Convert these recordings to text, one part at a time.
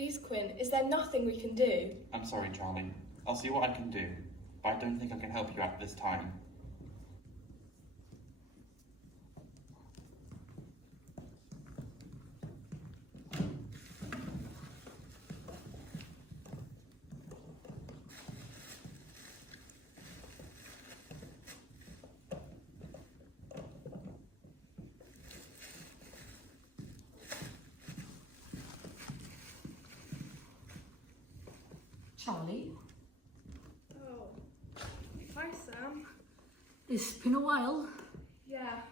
Please, Quinn, is there nothing we can do? I'm sorry, Charlie. I'll see what I can do, but I don't think I can help you at this time. Charlie, Oh. Hi, Sam. it's been a while. Yeah.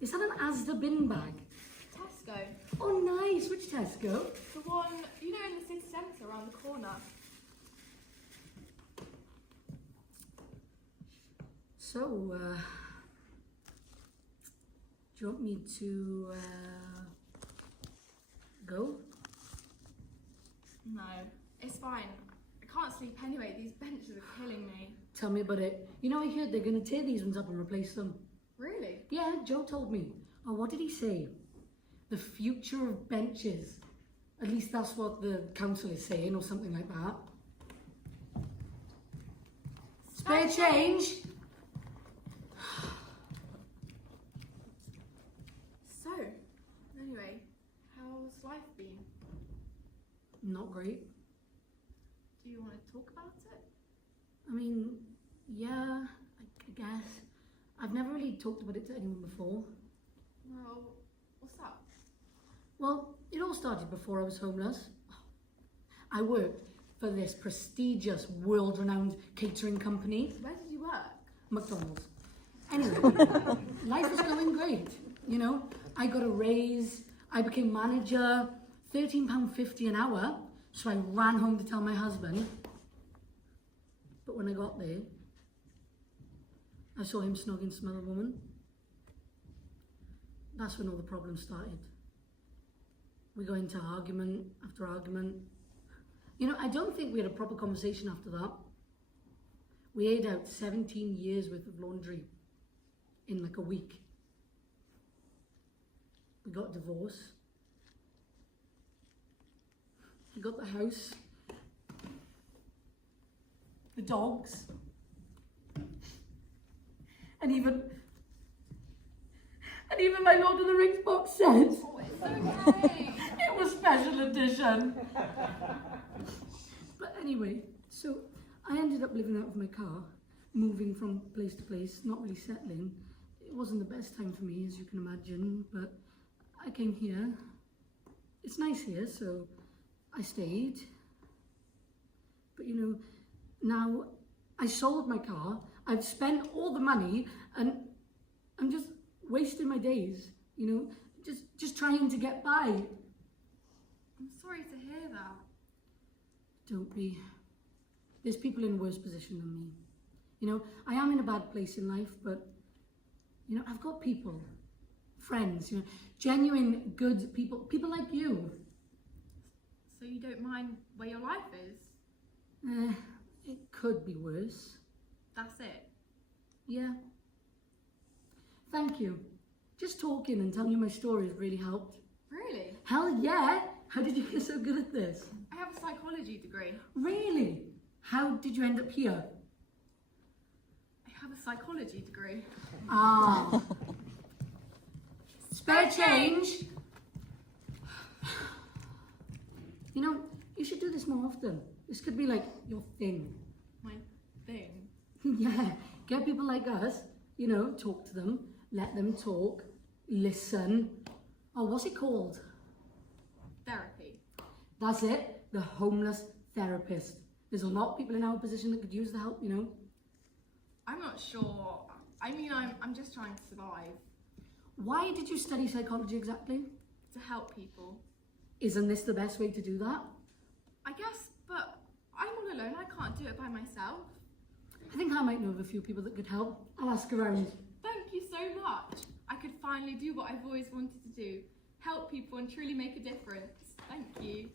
Is that an Asda bin bag? Tesco. Oh, nice. Which Tesco? The one, in the city centre around the corner. So, do you want me to go? No, it's fine. I can't sleep anyway. These benches are killing me. Tell me about it. I heard they're going to tear these ones up and replace them. Really? Yeah, Joe told me. Oh, what did he say? The future of benches. At least that's what the council is saying, or something like that. Spare change? So, anyway, how's life been? Not great. Do you want to talk about it? I mean, yeah, I guess. I've never really talked about it to anyone before. Well, what's up? Well, it all started before I was homeless. I worked for this prestigious, world-renowned catering company, Where did you work? McDonald's. Anyway, life was going great, I got a raise, I became manager, £13.50 an hour, so I ran home to tell my husband. But when I got there, I saw him snogging some other woman. That's when all the problems started. We got into argument after argument. I don't think we had a proper conversation after that. We ate out 17 years worth of laundry in like a week. We got a divorce. He got the house, the dogs, and even my Lord of the Rings box set. Oh, it's okay. It was special edition. But anyway, so I ended up living out of my car, moving from place to place, not really settling. It wasn't the best time for me, as you can imagine, but I came here. It's nice here, so I stayed. But now I sold my car, I've spent all the money, and I'm just wasting my days, just trying to get by. I'm sorry to hear that. Don't be. There's people in a worse position than me. I am in a bad place in life, but, I've got people, friends, genuine, good people like you. So you don't mind where your life is? It could be worse. That's it? Yeah. Thank you. Just talking and telling you my story has really helped. Really? Hell yeah! How did you get so good at this? I have a psychology degree. Really? How did you end up here? I have a psychology degree. Ah. Spare change? You should do this more often. This could be like your thing. My thing. Yeah, get people like us, talk to them, let them talk, listen. Oh, what's it called? Therapy. That's it, the homeless therapist. There's a lot of people in our position that could use the help, I'm not sure. I'm just trying to survive. Why did you study psychology exactly? To help people. Isn't this the best way to do that? I guess, but I'm all alone. I can't do it by myself. I think I might know of a few people that could help. I'll ask around. Thank you so much. I could finally do what I've always wanted to do. Help people and truly make a difference. Thank you.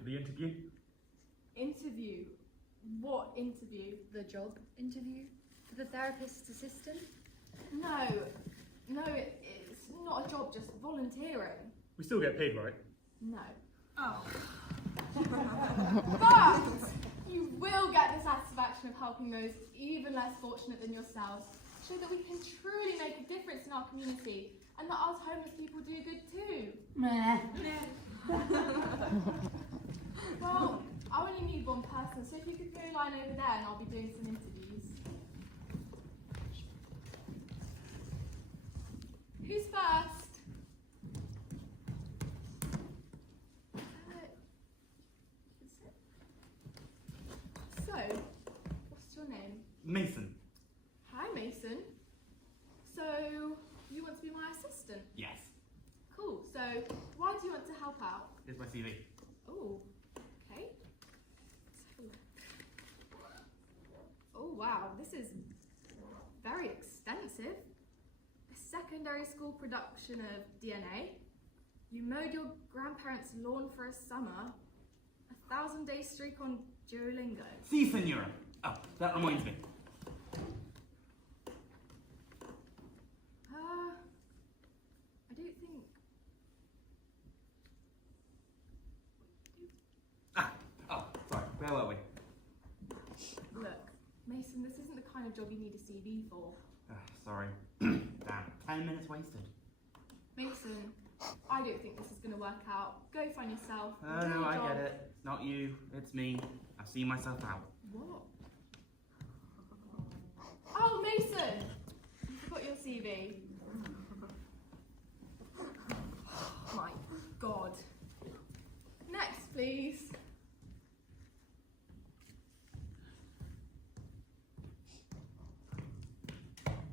for the interview? Interview? What interview? The job interview for the therapist's assistant? No, it's not a job, just volunteering. We still get paid, right? No. Oh. But you will get the satisfaction of helping those even less fortunate than yourselves. Show that we can truly make a difference in our community and that us homeless people do good too. Meh. Well, I only need one person, so if you could go line over there and I'll be doing some interviews. Who's first? So, what's your name? Mason. Hi, Mason. So, you want to be my assistant? Yes. Cool. So, why do you want to help out? Here's my CV. Oh, okay. Let's have a look. Oh, wow. This is very extensive. A secondary school production of DNA. You mowed your grandparents' lawn for a summer. A 1,000-day streak on Duolingo. Si, senora. Oh, that reminds me. I don't think... Oh, sorry. Where were we? Look, Mason, this isn't the kind of job you need a CV for. Sorry. Damn. 10 minutes wasted. Mason, I don't think this is going to work out. Go find yourself. Oh, do no, your I job. get it. It's not you. It's me. I've seen myself out. What? Oh, Mason! You forgot your CV. My God. Next, please.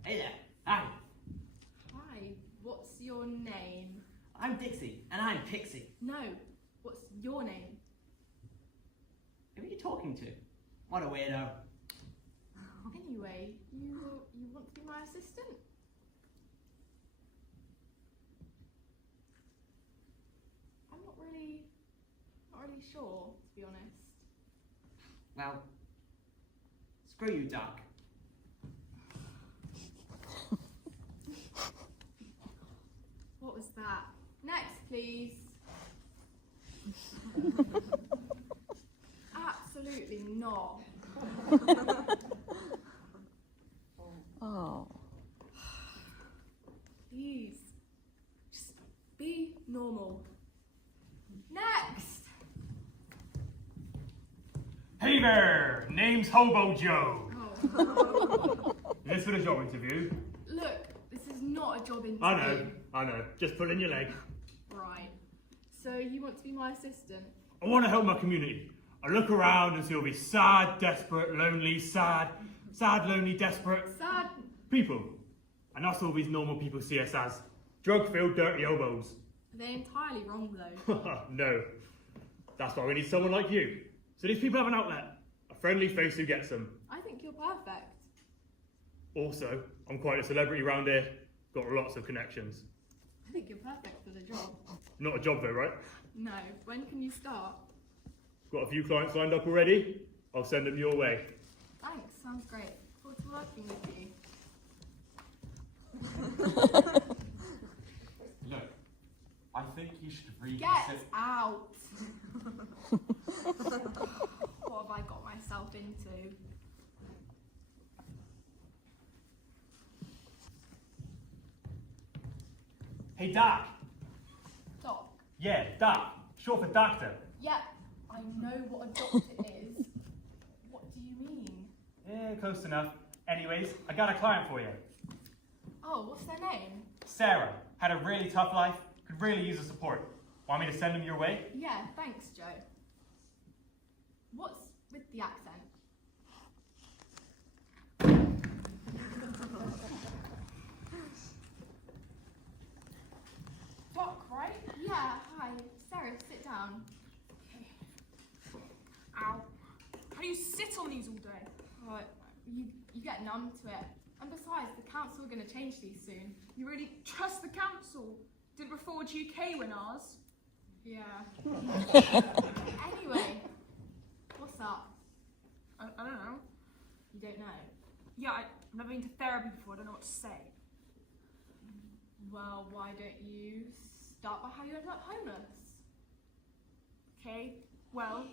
Hey there. Hi. Hi, what's your name? I'm Dixie, and I'm Pixie. No, what's your name? Who are you talking to? What a weirdo. Anyway, you want to be my assistant? I'm not really sure, to be honest. Well, screw you, Doc. What was that? Next, please. Absolutely not. Oh. Please, just be normal. Next. Hey there! Name's Hobo Joe. Oh. Is this for the job interview? Look, this is not a job interview. I know. Just pulling your leg. Right. So you want to be my assistant? I want to help my community. I look around and see all these sad, desperate, lonely, sad, lonely, desperate Sad. people. And that's all these normal people see us as. Drug-filled, dirty elbows. Are they entirely wrong though? No. That's why we need someone like you. So these people have an outlet. A friendly face who gets them. I think you're perfect. Also, I'm quite a celebrity around here. Got lots of connections. I think you're perfect for the job. Not a job though, right? No. When can you start? Got a few clients lined up already. I'll send them your way. Thanks. Sounds great. Look forward to working with you. Look, I think you should Get reconsider. out! What have I got myself into? Hey, Doc. Doc. Yeah, Doc. Short for doctor. Yep, I know what a doctor is. What do you mean? Yeah, close enough. Anyways, I got a client for you. Oh, what's their name? Sarah. Had a really tough life. Could really use the support. Want me to send him your way? Yeah, thanks, Joe. What's with the accent? Doc, right? Yeah, hi. Sarah, sit down. Okay. Ow. How do you sit on these all day? Oh, you get numb to it. And besides, the council are going to change these soon. You really trust the council? Didn't Reforge UK win ours? Yeah. Anyway, what's up? I don't know. You don't know? Yeah, I've never been to therapy before. I don't know what to say. Well, why don't you start by how you ended up homeless? Okay. Well,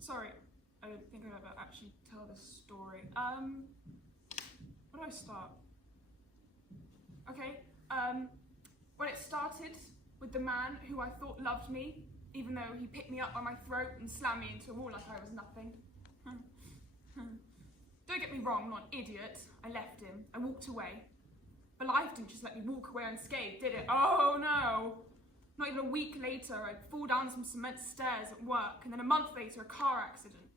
sorry. I don't think I've ever actually tell this story. Where do I start? Okay. Well, it started with the man who I thought loved me, even though he picked me up by my throat and slammed me into a wall like I was nothing. Don't get me wrong, I'm not an idiot. I left him. I walked away. But life didn't just let me walk away unscathed, did it? Oh no! Not even a week later, I'd fall down some cement stairs at work, and then a month later, a car accident.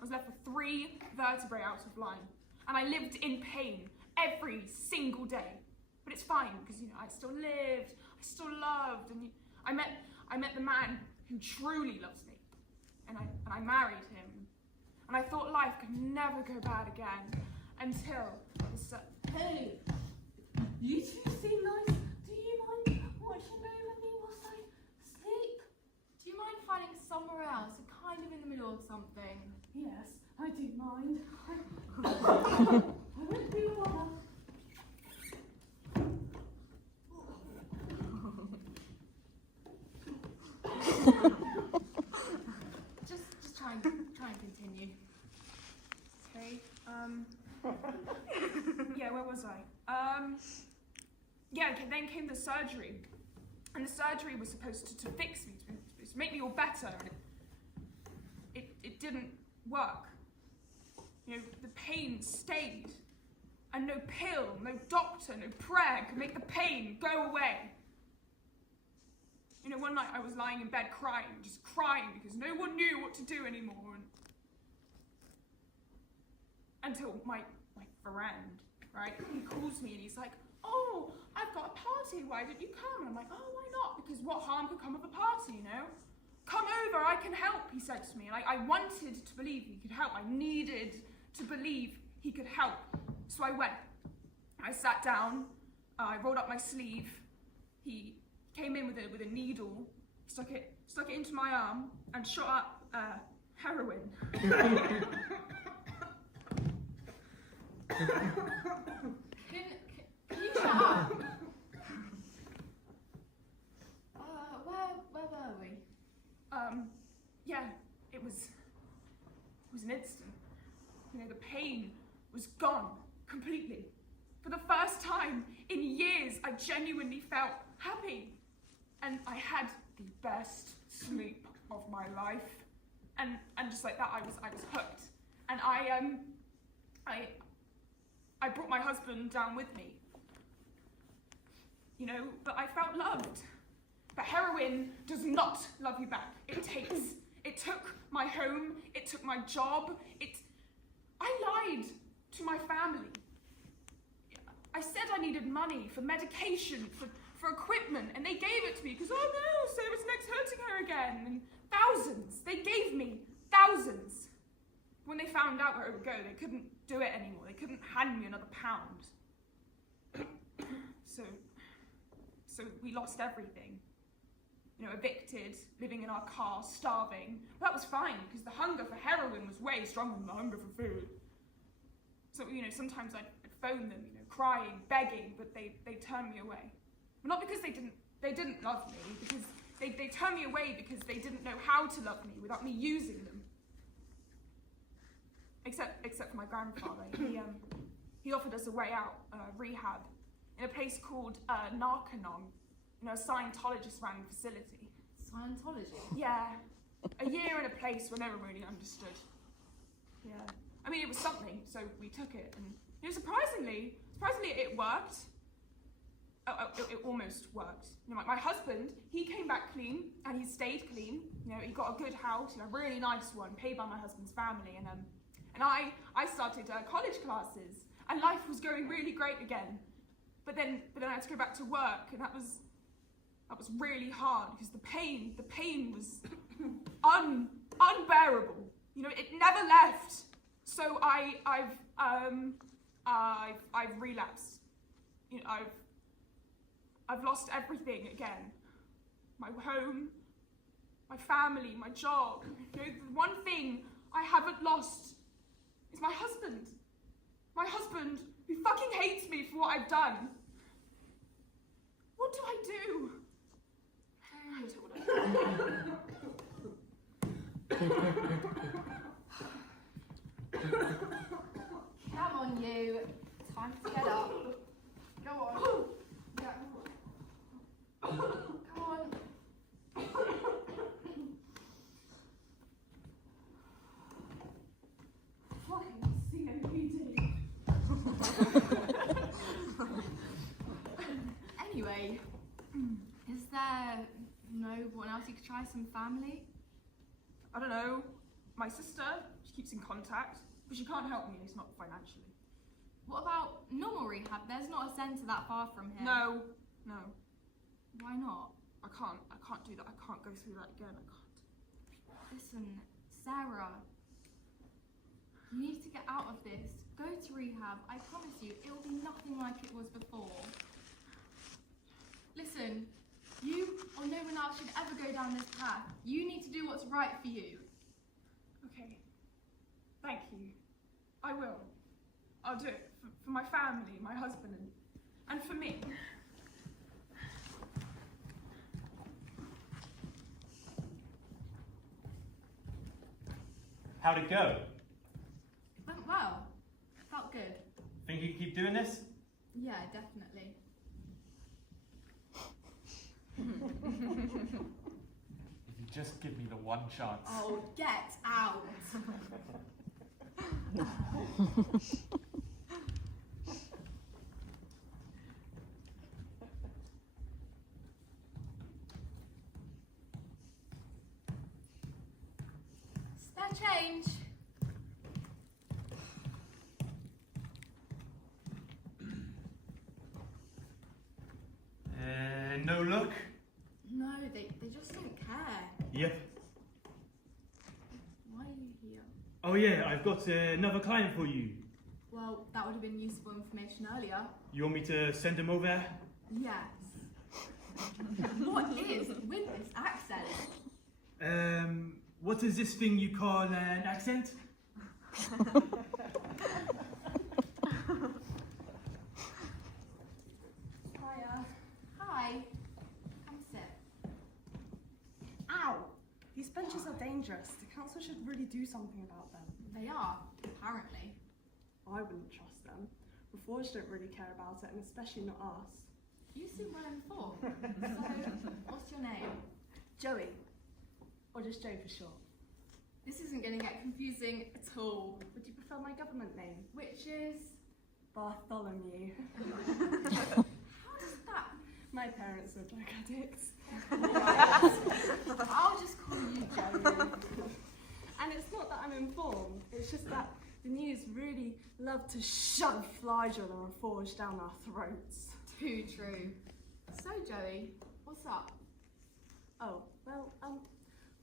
I was left with 3 vertebrae out of line, and I lived in pain every single day. But it's fine, because, you know, I still lived, I still loved, and I met the man who truly loves me, and I married him. And I thought life could never go bad again, until Hey, you two seem nice. Do you mind watching over me whilst I sleep? Do you mind finding somewhere else, kind of in the middle of something? Yes, I do mind. I won't be a bother. Just try and continue. okay, yeah, where was I? Yeah, okay, then came the surgery. And the surgery was supposed to fix me, to make me all better. And it didn't work. You know, the pain stayed. And no pill, no doctor, no prayer could make the pain go away. You know, one night I was lying in bed crying, just crying because no one knew what to do anymore. Until my friend, right, he calls me and he's like, oh, I've got a party, why didn't you come? And I'm like, oh, why not? Because what harm could come of a party, you know? Come over, I can help, he said to me. And I wanted to believe he could help. I needed to believe he could help. So I went. I sat down, I rolled up my sleeve. He came in with a needle, stuck it into my arm and shot up heroin. Can you shut up? Where were we? Yeah, it was an instant. You know, the pain was gone completely. For the first time in years, I genuinely felt happy. And I had the best sleep of my life. And just like that, I was hooked. And I brought my husband down with me. You know, but I felt loved. But heroin does not love you back. It took my home, it took my job, I lied to my family. I said I needed money for medication, for equipment, and they gave it to me because, oh no, Sarah's next hurting her again. And thousands, they gave me thousands. When they found out where it would go, they couldn't do it anymore. They couldn't hand me another £1. So we lost everything. You know, evicted, living in our car, starving. But that was fine, because the hunger for heroin was way stronger than the hunger for food. So, you know, sometimes I'd phone them, you know, crying, begging, but they turned me away. But not because they didn't love me, because they turned me away because they didn't know how to love me without me using them. Except for my grandfather. He offered us a way out, rehab, in a place called Narconon, you know, a Scientologist-run facility. Scientology? Yeah. A year in a place where no one really understood. Yeah. I mean, it was something, so we took it. And, you know, surprisingly, it worked. It almost worked. You know, my husband, he came back clean, and he stayed clean. You know, he got a good house, you know, a really nice one, paid by my husband's family. And I started college classes, and life was going really great again. But then I had to go back to work, and that was really hard because the pain was unbearable. You know, it never left. So I've relapsed. You know, I've lost everything again. My home, my family, my job. You know, the one thing I haven't lost is my husband. My husband who fucking hates me for what I've done. What do I do? I don't know. Come on, you. Time to get up. Go on. Yeah. Come on. Fucking COPD. Anyway, is there no one else you could try? Some family? I don't know. My sister, she keeps in contact, but she can't help me, at least not financially. What about normal rehab? There's not a centre that far from here. No. Why not? I can't do that. I can't go through that again. I can't. Listen, Sarah. You need to get out of this. Go to rehab. I promise you, it will be nothing like it was before. Listen, you or no one else should ever go down this path. You need to do what's right for you. Okay. Thank you. I will. I'll do it for my family, my husband, and for me. How'd it go? It went well. Felt good. Think you can keep doing this? Yeah, definitely. If you just give me the one chance. Oh, get out. Spare change. No luck? No, they just don't care. Yep. Why are you here? Oh yeah, I've got another client for you. Well, that would have been useful information earlier. You want me to send him over? Yes. What is with this accent? What is this thing you call an accent? Hiya. Hi. Come sit. Ow! These benches are dangerous. The council should really do something about them. They are, apparently. I wouldn't trust them. Reforged don't really care about it, and especially not us. You seem well informed. So, what's your name? Joey. Or just Joe for short. This isn't going to get confusing at all. Would you prefer my government name? Which is... Bartholomew. How does that... My parents were drug addicts. I'll just call you Joey. And it's not that I'm informed, it's just that the news really love to shove Flygel and Reforged down our throats. Too true. So, Joey, what's up? Oh, well,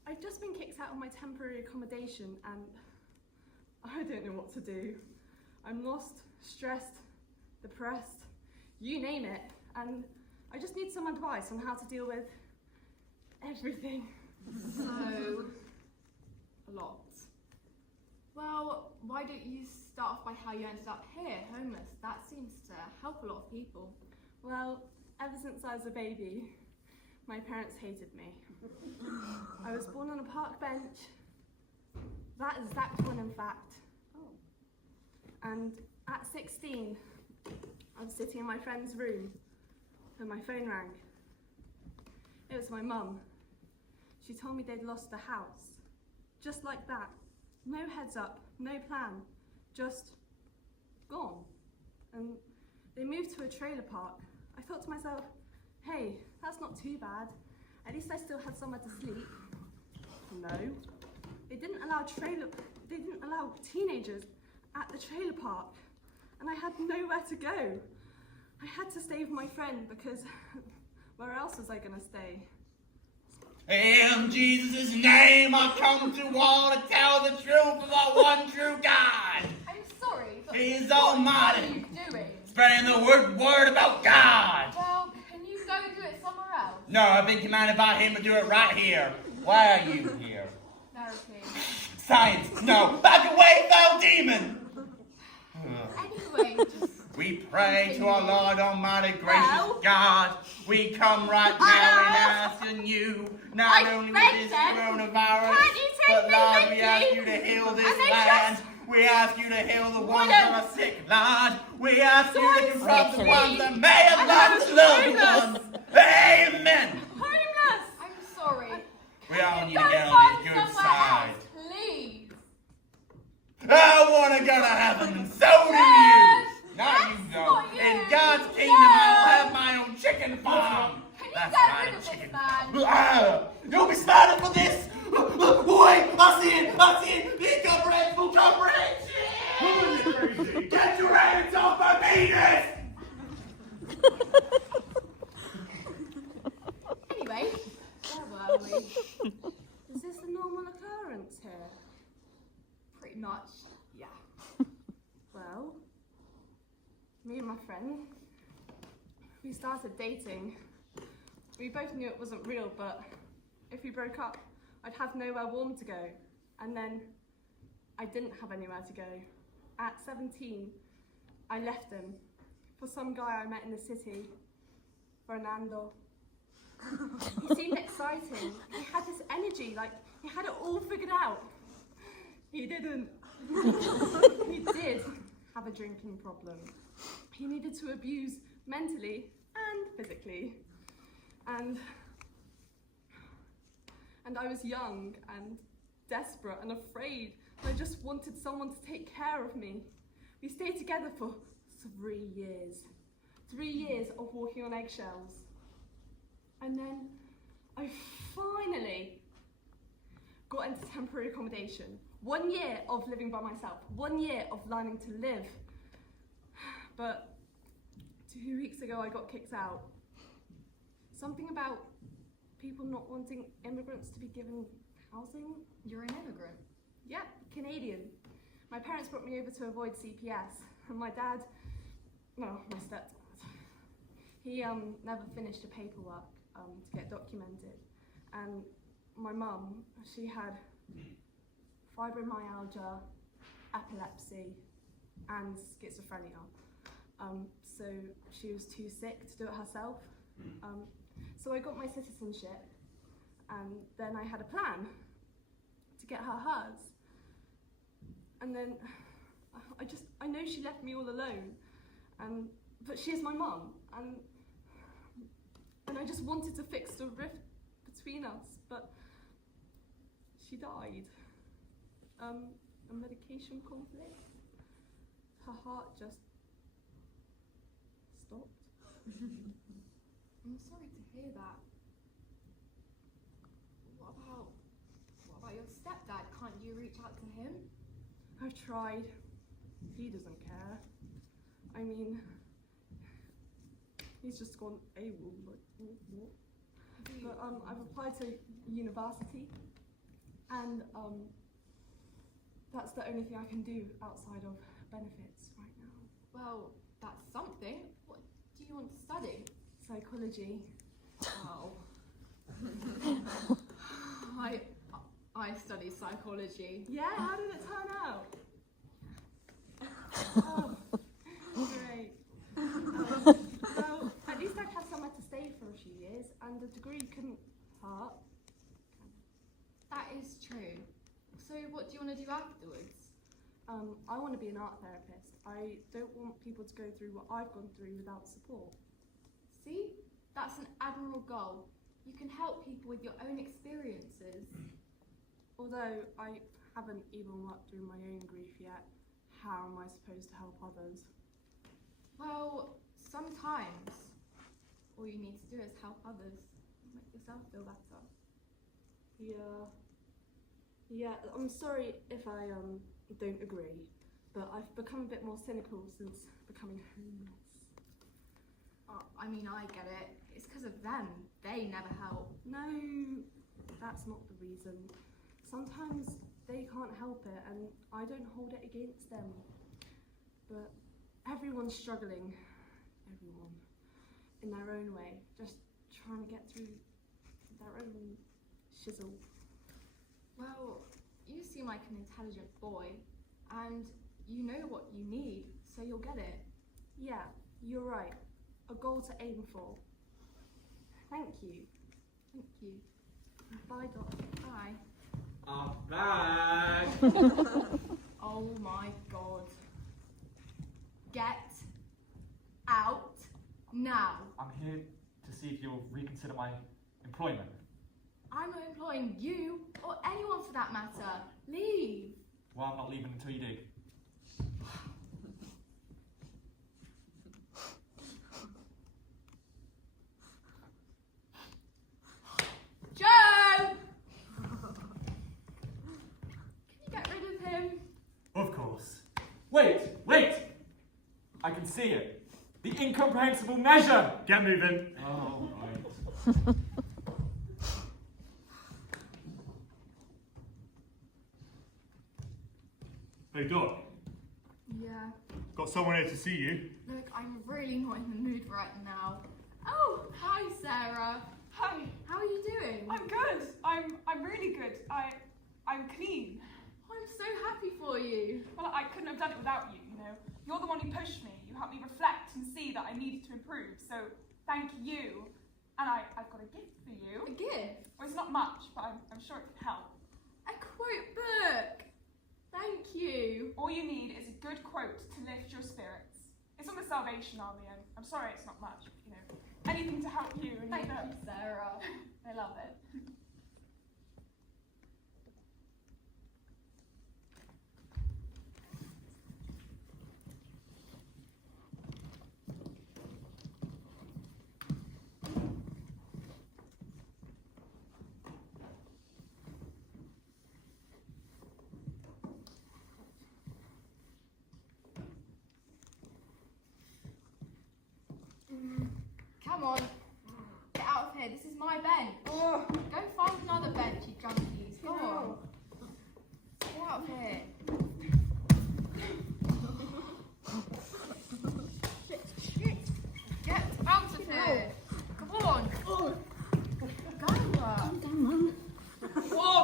I've just been kicked out of my temporary accommodation and I don't know what to do. I'm lost, stressed, depressed, you name it, and I just need some advice on how to deal with everything. So, a lot. Well, why don't you start off by how you ended up here, homeless? That seems to help a lot of people. Well, ever since I was a baby, my parents hated me. I was born on a park bench. That exact one, in fact. And at 16, I was sitting in my friend's room and my phone rang. It was my mum. She told me they'd lost the house. Just like that. No heads up, no plan, just gone. And they moved to a trailer park. I thought to myself, hey, that's not too bad. At least I still had somewhere to sleep. No. They didn't allow teenagers at the trailer park. And I had nowhere to go. I had to stay with my friend because where else was I gonna stay? In Jesus' name, I come to all to tell the truth about one true God. I'm sorry, but He is what almighty. are you doing? spreading the word about God. Well, can you go do it somewhere else? No, I've been commanded by him to do it right here. Why are you here? Therapy. Science, no. Back away, foul demon! Anyway, just We pray to our Lord Almighty, gracious Well, God. We come right now and asking you, not only with this coronavirus, Can't you take but me Lord, with we ask you? you to heal this And they land. We ask you to heal the ones that are sick, Lord. We ask you to confront the ones that may have lost loved ones. Amen. Homeless! I'm sorry. We all need to Go get on find the good somewhere side. else, please. I want to go to heaven, and so do Yes. you. Not you, though. not you. In God's kingdom, I'll have my own chicken farm. Can you That's get my rid of this chicken. man? You'll be smarter for this. Boy, I see it. I see it. Incomprehensible comprehension. Get your hands off my penis. Anyway, where were we? Is this a normal occurrence here? Pretty much, yeah. Well, me and my friend, we started dating. We both knew it wasn't real, but if we broke up, I'd have nowhere warm to go. And then I didn't have anywhere to go. At 17, I left him for some guy I met in the city, Fernando. He seemed exciting. He had this energy, like he had it all figured out. He didn't. He did have a drinking problem. He needed to abuse mentally and physically. And I was young and desperate and afraid. And I just wanted someone to take care of me. We stayed together for 3 years. 3 years of walking on eggshells. And then I finally got into temporary accommodation. 1 year of living by myself. 1 year of learning to live. But 2 weeks ago I got kicked out. Something about people not wanting immigrants to be given housing. You're an immigrant. Yep, Canadian. My parents brought me over to avoid CPS, and my dad, no, my stepdad, he never finished the paperwork to get documented. And my mum, she had fibromyalgia, epilepsy, and schizophrenia. So she was too sick to do it herself. So I got my citizenship, and then I had a plan to get her hers. And then I know she left me all alone, but she is my mum, and I just wanted to fix the rift between us, but she died. A medication conflict. Her heart just stopped. I'm sorry to hear that. What about your stepdad? Can't you reach out to him? I've tried. He doesn't care. I mean, he's just gone AWOL, like, what? But I've applied to university, and that's the only thing I can do outside of benefits right now. Well, that's something. What do you want to study? Psychology. Wow. I study psychology. Yeah, how did it turn out? Oh, great. Well, at least I'd have somewhere to stay for a few years, and a degree couldn't hurt. That is true. So what do you want to do afterwards? I want to be an art therapist. I don't want people to go through what I've gone through without support. See? That's an admirable goal. You can help people with your own experiences. Although I haven't even worked through my own grief yet, how am I supposed to help others? Well, sometimes all you need to do is help others and make yourself feel better. Yeah, I'm sorry if I don't agree, but I've become a bit more cynical since becoming homeless. I mean, I get it. It's because of them. They never help. No, that's not the reason. Sometimes they can't help it, and I don't hold it against them. But Everyone's struggling. Everyone. In their own way. Just trying to get through their own shizzle. Well, you seem like an intelligent boy, and you know what you need, so you'll get it. Yeah, you're right. A goal to aim for. Thank you. Thank you. Bye, Doc. Bye. I'm back. Oh my god. Get out now. I'm here to see if you'll reconsider my employment. I'm not employing you, or anyone for that matter. Leave. Well, I'm not leaving until you dig. Joe! Can you get rid of him? Of course. Wait! I can see it. The incomprehensible measure! Get moving. Oh, right. Hey, Doc. Yeah. Got someone here to see you. Look, I'm really not in the mood right now. Oh, hi, Sarah. Hi, How are you doing? I'm good. I'm really good. I'm clean. I'm so happy for you. Well, I couldn't have done it without you, you know. You're the one who pushed me. You helped me reflect and see that I needed to improve. So thank you. And I've got a gift for you. A gift? Well, it's not much, but I'm sure it can help. A quote book. Thank you. All you need is a good quote to lift your spirits. It's on the Salvation Army, and I'm sorry it's not much, but, you know, anything to help you and Thank them. you, Sarah. I love it. Come on. Get out of here. This is my bench. Go find another bench, you junkies. Go on. Get out of here. Shit. Get out of here. Come on. Go. Calm down, man. Whoa.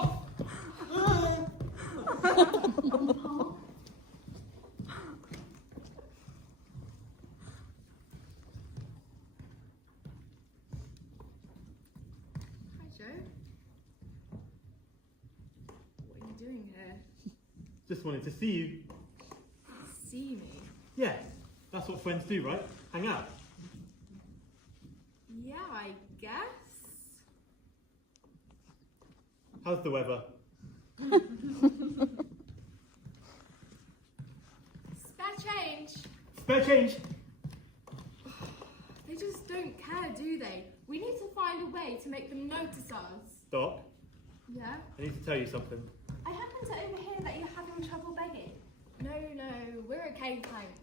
Hi, Joe. What are you doing here? Just wanted to see you. See me? Yeah, that's what friends do, right? Hang out. Yeah, I guess. How's the weather? Spare change. Spare change. They just don't care, do they? We need to find a way to make them notice us. Doc, Yeah? I need to tell you something. I happen to overhear that you're having trouble begging. No, we're okay, thanks.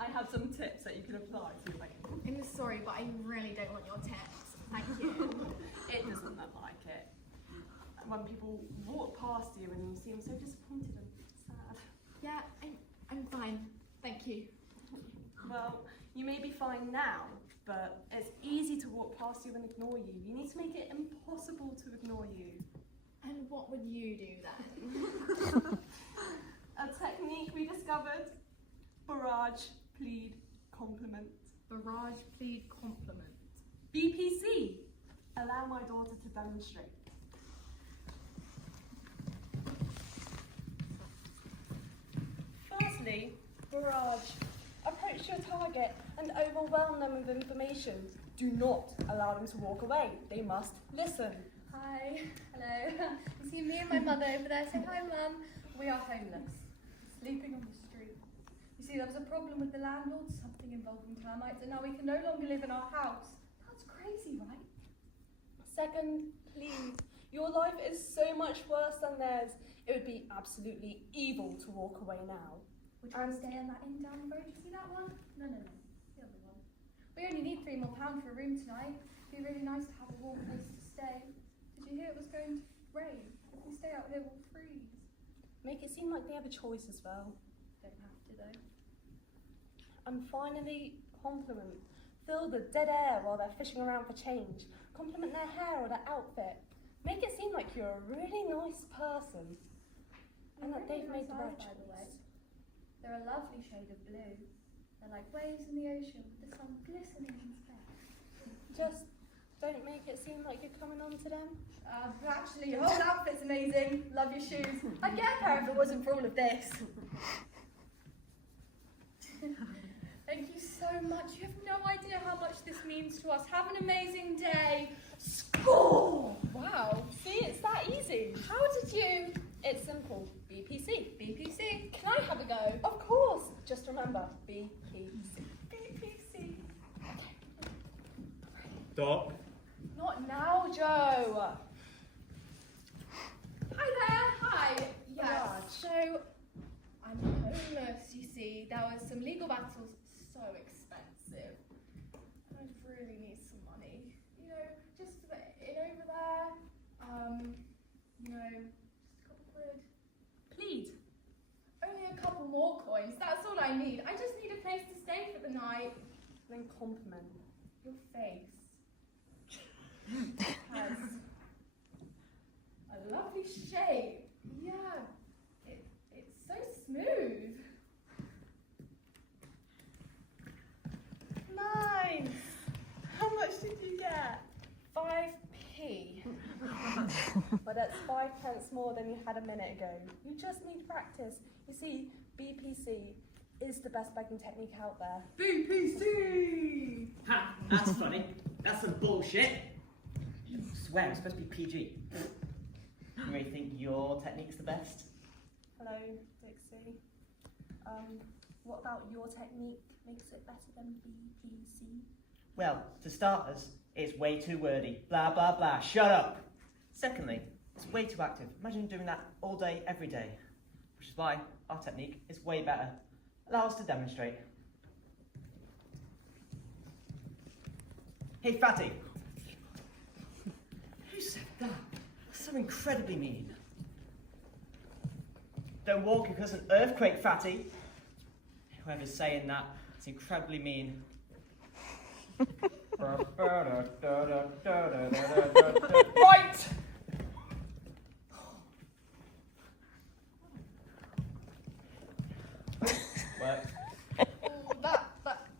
I have some tips that you can apply to your begging. I'm sorry, but I really don't want your tips. Thank you. It doesn't look like it. When people walk past you and you seem so disappointed and sad. Yeah, I'm fine. Thank you. Well, you may be fine now, but it's easy to walk past you and ignore you. You need to make it impossible to ignore you. And what would you do then? A technique we discovered. Barrage, plead, compliment. Barrage, plead, compliment. BPC. Allow my daughter to demonstrate. Firstly, barrage. Approach your target and overwhelm them with information. Do not allow them to walk away. They must listen. Hi. Hello. You see me and my mother over there. Say hi, Mum. We are homeless. Sleeping on the street. You see, there was a problem with the landlord, something involving termites, and now we can no longer live in our house. That's crazy, right? Second, please. Your life is so much worse than theirs. It would be absolutely evil to walk away now. We're trying to stay in that inn down the road. You see that one? No. The other one. We only need £3 more for a room tonight. It'd be really nice to have a warm place to stay. Did you hear it was going to rain? If we stay out here, we'll freeze. Make it seem like they have a choice as well. Don't have to, though. And finally, compliment. Fill the dead air while they're fishing around for change. Compliment their hair or their outfit. Make it seem like you're a really nice person. And that they've made the right By the way, choice. they're a lovely shade of blue. They're like waves in the ocean with the sun glistening in space. Just don't make it seem like you're coming on to them. Actually, your whole outfit's amazing. Love your shoes. I'd get a pair if it wasn't for all of this. Thank you so much. You have no idea how much this means to us. Have an amazing day. Score! Wow, see, it's that easy. How did you? It's simple. BPC. BPC. Can I have a go? Of course. Just remember, BPC. BPC. Doc, Not now, Joe. Hi there. Hi. Yes. Raj. So, I'm homeless, you see. There was some legal battles, so expensive. I really need some money. You know, just for the in over there. You know, just a couple quid. Plead. Only a couple more coins. That's all I need. I just need a place to stay for the night. Then compliment. Your face has a lovely shape. Yeah, it's so smooth. Nice. How much did you get? 5p. But that's 5 pence more than you had a minute ago. You just need practice. You see, BPC is the best begging technique out there. BPC! Ha! That's funny. That's some bullshit. I swear, it's supposed to be PG. You really think your technique's the best? Hello, Dixie. What about your technique makes it better than BPC? Well, for starters, it's way too wordy. Blah, blah, blah. Shut up! Secondly, it's way too active. Imagine doing that all day, every day. Which is why our technique is way better. Allow us to demonstrate. Hey, Fatty! Who said that? That's so incredibly mean. Don't walk because an earthquake, Fatty. Whoever's saying that, it's incredibly mean. Right! Work. Oh,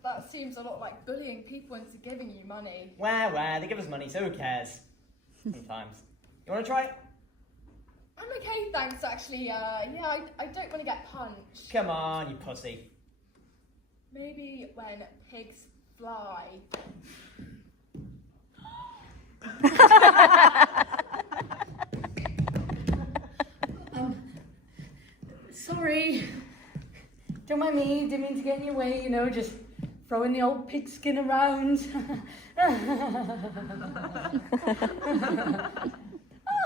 that seems a lot like bullying people into giving you money. Where? They give us money, so who cares? Sometimes. You want to try it? I'm okay, thanks, actually. Yeah, I don't want to get punched. Come on, you pussy. Maybe when pigs fly. Sorry. Don't mind me, didn't mean to get in your way, you know, just throwing the old pigskin around.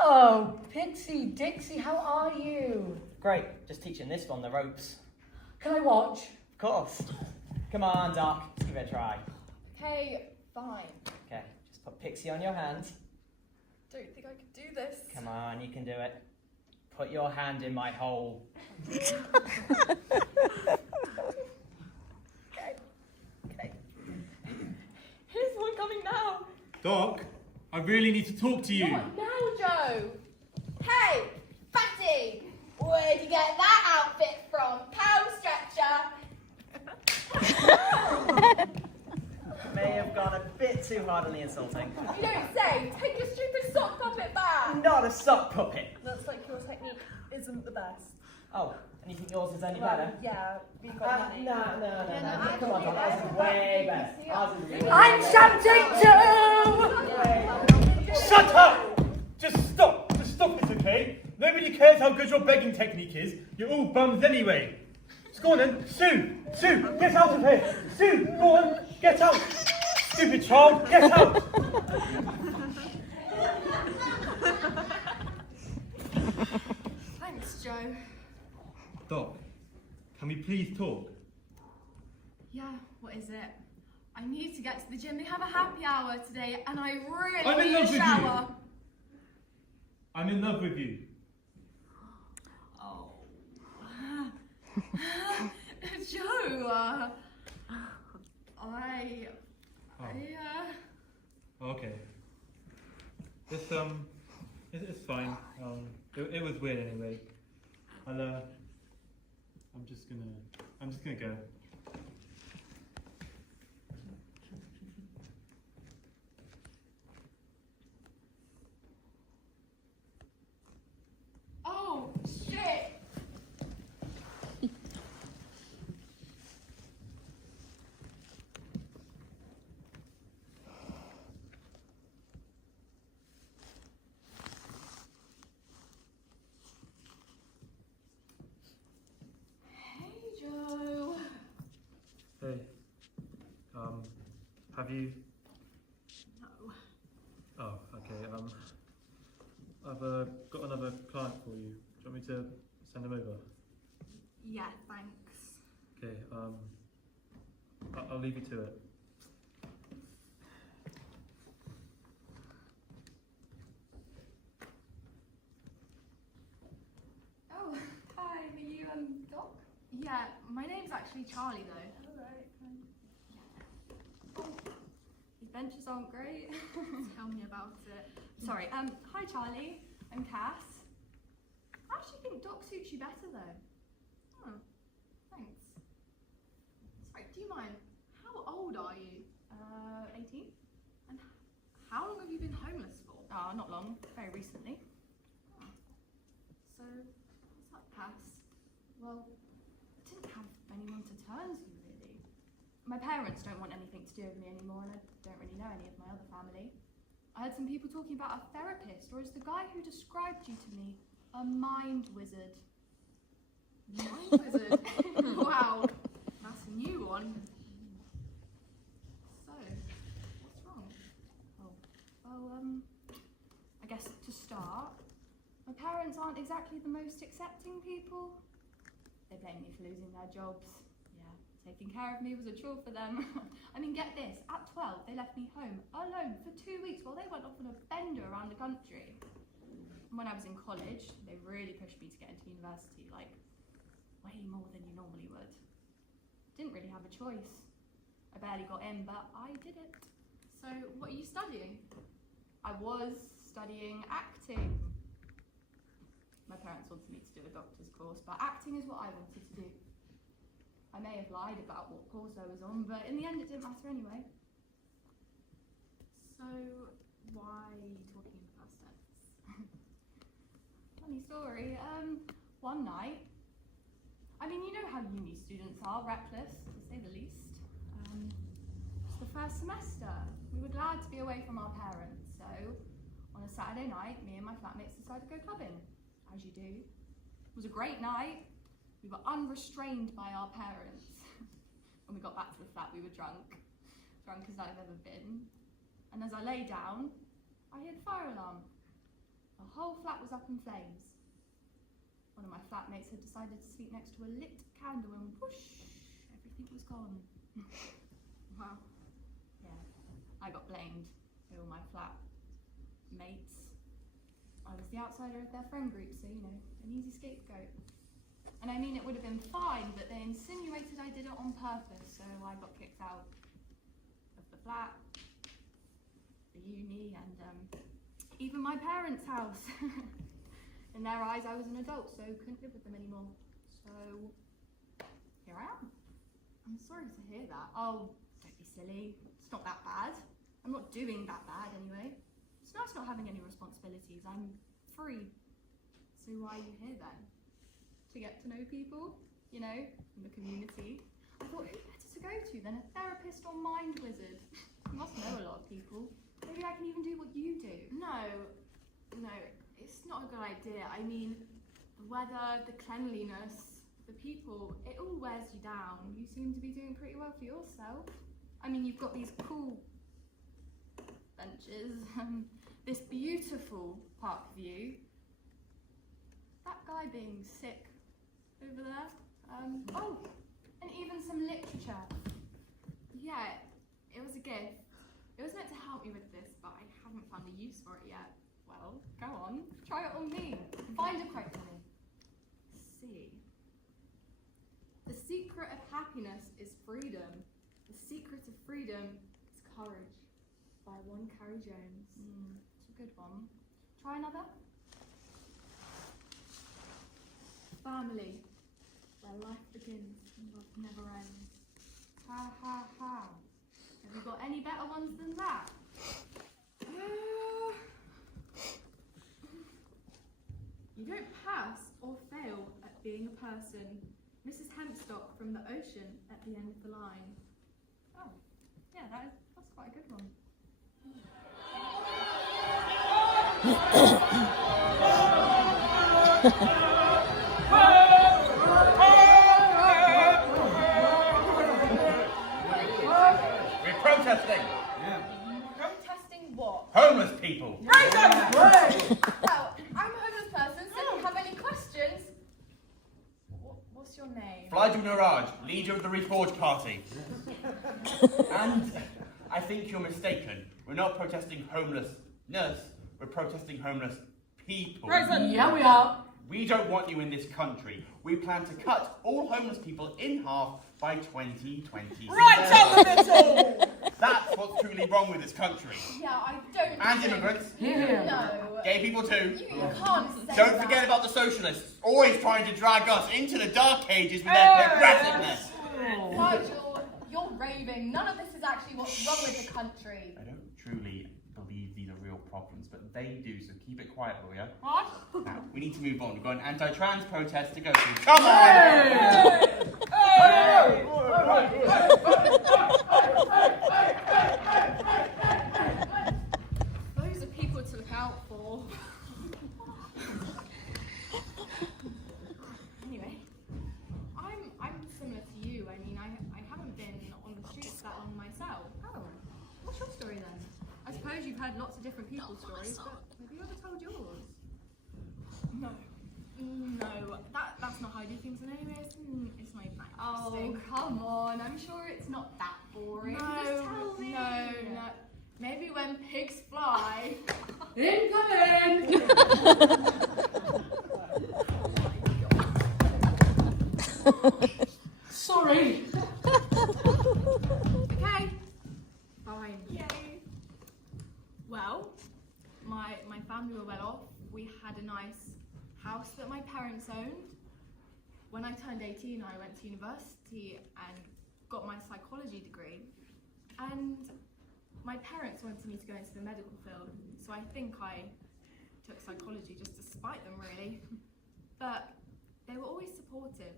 Oh, Pixie, Dixie, how are you? Great, just teaching this one the ropes. Can I watch? Of course. Come on, Doc, let's give it a try. Okay, fine. Okay, just put Pixie on your hand. Don't think I could do this. Come on, you can do it. Put your hand in my hole. Okay. Here's one coming now. Doc, I really need to talk to you. What now, Joe? Hey, Fatty! Where'd you get that outfit from? Power stretcher. May have gone a bit too hard on the insulting. You don't say. Take your stupid sock puppet back. Not a sock puppet. Looks like your technique isn't the best. Oh, and you think yours is any better? Yeah, we got money. No. Come on, Doc, ours is way better. Ours is way I'm shouting too! Shut up! Just stop this, okay? Nobody cares how good your begging technique is. You're all bums anyway. Just go on then. Sue, get out of here. Sue, go on, get out. Stupid child, get out. Thanks, Joe. Doc, can we please talk? Yeah, what is it? I need to get to the gym. They have a happy hour today, and I really I'm in need love a with shower. I'm in love with you. Oh. Joe, Okay. It's fine. It was weird anyway. I'm just gonna go. Oh, shit! Hey, Joe. Hey. Have you? No. Oh, okay. I've got another client for you. Do you want me to send him over? Yeah, thanks. Okay. I'll leave you to it. Oh, hi, are you, Doc? Yeah, my name's actually Charlie, though. Alright, fine. Oh, these benches aren't great. Tell me about it. Sorry, hi Charlie, I'm Cass. I actually think Doc suits you better though. Oh, thanks. Sorry, do you mind, how old are you? 18. And how long have you been homeless for? Not long, very recently. Oh. So, what's up, Cass? Well, I didn't have anyone to turn to really. My parents don't want anything to do with me anymore, and I don't really know any of my other family. I heard some people talking about a therapist, or is the guy who described you to me a mind wizard? Mind wizard? Wow, that's a new one. So, what's wrong? Oh, well, I guess to start, my parents aren't exactly the most accepting people. They blame me for losing their jobs. Yeah, taking care of me was a chore for them. I mean, get this, at 12 they left me home alone for 2 weeks while they went off on a bender around the country. And when I was in college, they really pushed me to get into university, like way more than you normally would. Didn't really have a choice. I barely got in, but I did it. So, what are you studying? I was studying acting. My parents wanted me to do a doctor's course, but acting is what I wanted to do. I may have lied about what course I was on, but in the end it didn't matter anyway. So, why are you talking in the past tense? Funny story, one night, I mean, you know how uni students are, reckless, to say the least. It was the first semester. We were glad to be away from our parents, so on a Saturday night, me and my flatmates decided to go clubbing, as you do. It was a great night. We were unrestrained by our parents. When we got back to the flat, we were drunk as I've ever been. And as I lay down, I heard a fire alarm. The whole flat was up in flames. One of my flatmates had decided to sleep next to a lit candle and whoosh, everything was gone. Wow. Yeah, I got blamed. They were my flatmates. I was the outsider of their friend group, so, you know, an easy scapegoat. And I mean, it would have been fine, but they insinuated I did it on purpose, so I got kicked out of the flat, the uni, and even my parents' house. In their eyes, I was an adult, so couldn't live with them anymore. So, here I am. I'm sorry to hear that. Oh, don't be silly. It's not that bad. I'm not doing that bad anyway. It's nice not having any responsibilities. I'm free. So why are you here then? To get to know people, you know, in the community. I thought, who better to go to than a therapist or mind wizard? You must know a lot of people. Maybe I can even do what you do. No, it's not a good idea. I mean, the weather, the cleanliness, the people, it all wears you down. You seem to be doing pretty well for yourself. I mean, you've got these cool benches, this beautiful park view. That guy being sick over there. Oh, and even some literature. Yeah, it was a gift. It was meant to help me with this, but I haven't found a use for it yet. Well, go on, try it on me. Find a quote for me. See. The secret of happiness is freedom. The secret of freedom is courage, by one Carrie Jones. It's a good one. Try another. Family, where life begins and love never ends. Ha ha ha. Have you got any better ones than that? You don't pass or fail at being a person. Mrs. Hempstock from the ocean at the end of the line. Oh, yeah, that's quite a good one. We're protesting. Protesting what? Homeless people. Well, I'm a homeless person, so if you have any questions, what's your name? Flygel Niraj, leader of the Reforged Party. And I think you're mistaken. We're not protesting homelessness, we're protesting homeless people. Yeah, we are. We don't want you in this country. We plan to cut all homeless people in half by 2020. Right down the middle! That's what's truly wrong with this country. Yeah, I don't And think- immigrants. No. Gay people too. You can't say Don't that. forget about the socialists, always trying to drag us into the dark ages with their progressiveness. Nigel, you're raving. None of this is actually what's wrong with the country. I don't truly believe these are real problems, but they do, so keep it quiet, lawyer. What? Now, we need to move on. We've got an anti-trans protest to go to. Come on! Those are people to look out for. Anyway, I'm similar to you. I mean, I haven't been on the streets that long myself. Oh, what's your story then? I suppose you've heard lots of different people's stories, but have you ever told yours? No. No, that's not how I do things. And anyways, it's not even that Oh, interesting. come on. I'm sure it's not that boring. Just tell me. No. Maybe when pigs fly. Incoming! Sorry. Okay. Fine. Yay. Well, my family were well off. We had a nice house that my parents owned. When I turned 18, I went to university and got my psychology degree. And my parents wanted me to go into the medical field, so I think I took psychology just to spite them, really. But they were always supportive.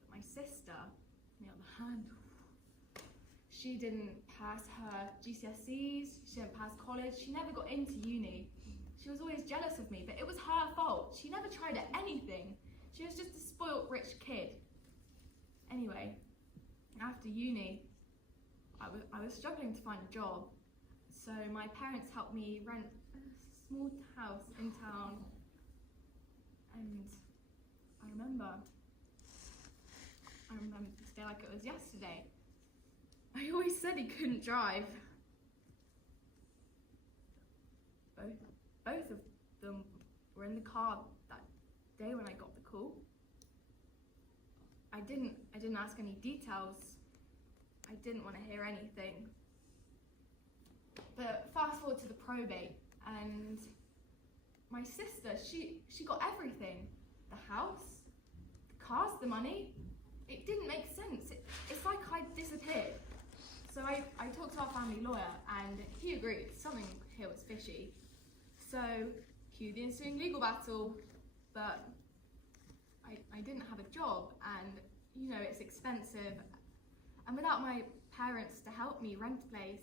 But my sister, on the other hand, she didn't pass her GCSEs, she didn't pass college, she never got into uni. She was always jealous of me, but it was her fault. She never tried at anything. She was just a spoilt rich kid. Anyway, after uni, I was struggling to find a job, so my parents helped me rent a small house in town. And I remember this day like it was yesterday. I always said he couldn't drive. Both of them were in the car that day when I got the call. I didn't ask any details. I didn't want to hear anything. But fast forward to the probate, and my sister, she got everything. The house, the cars, the money. It didn't make sense. It's like I disappeared. So I talked to our family lawyer, and he agreed something here was fishy. So cue the ensuing legal battle, but I didn't have a job, and you know it's expensive. And without my parents to help me rent a place,